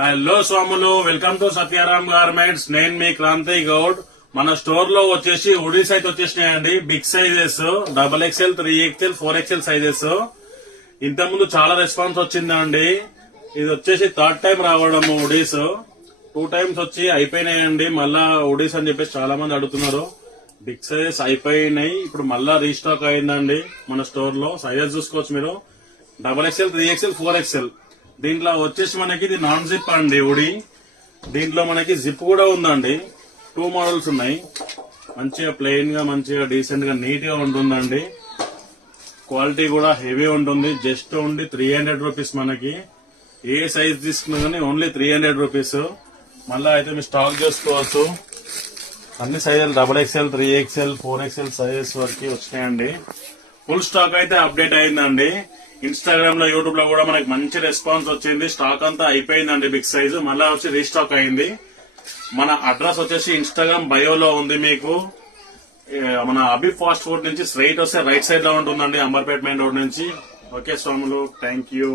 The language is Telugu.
హలో స్వాములు, వెల్కమ్ టు సత్యారాం గార్మెంట్స్. నేను మీ క్రాంతి గౌడ్. మన స్టోర్ లో వచ్చేసి హుడీస్ అయితే వచ్చేసినాయండి. Big sizes, XXL, 3XL, 4XL sizes. ఇంతకుముందు చాలా రెస్పాన్స్ వచ్చిందండి. ఇది వచ్చేసి థర్డ్ టైం రావడం హుడీస్. 2 times వచ్చి అయిపోయినాయండి. మళ్ళా హుడీస్ అని చెప్పేసి చాలా మంది అడుగుతున్నారు. బిగ్ సైజెస్ అయిపోయినాయి, ఇప్పుడు మళ్ళా రీస్టాక్ అయిందండి మన స్టోర్ లో. సైజెస్ చూసుకోవచ్చు మీరు. XXL, 3XL, 4XL. దీంట్లో వచ్చేసి మనకి ఇది నాన్ జిప్ అండి హుడీ. దీంట్లో మనకి జిప్ కూడా ఉందండి. 2 మోడల్స్ ఉన్నాయి. మంచిగా ప్లెయిన్ గా, మంచిగా డీసెంట్ గా, నీట్ గా ఉంటుందండి. క్వాలిటీ కూడా హెవీ ఉంటుంది. Just only 300 rupees. మనకి ఏ సైజ్ తీసుకున్నా కానీ ఓన్లీ 300 రూపీస్. మళ్ళా అయితే మీరు స్టాక్ చేసుకోవచ్చు. అన్ని సైజులు XXL, 3XL, 4XL సైజెస్ వరకు వచ్చినాయండి. ఫుల్ స్టాక్ అయితే అప్డేట్ అయిందండి. ఇన్స్టాగ్రామ్ లో, యూట్యూబ్ లో కూడా మనకి మంచి రెస్పాన్స్ వచ్చింది. స్టాక్ అంతా అయిపోయిందండి బిగ్ సైజు. మళ్ళా వచ్చి రీస్టాక్ అయింది. మన అడ్రస్ వచ్చేసి ఇన్స్టాగ్రామ్ బయోలో ఉంది. మీకు మన అభి ఫాస్ట్ ఫుడ్ నుంచి స్ట్రైట్ వస్తే రైట్ సైడ్ లో ఉంటుందండి, అంబర్పేట్ మెయిన్ రోడ్ నుంచి. ఓకే స్వాములు, థ్యాంక్ యూ.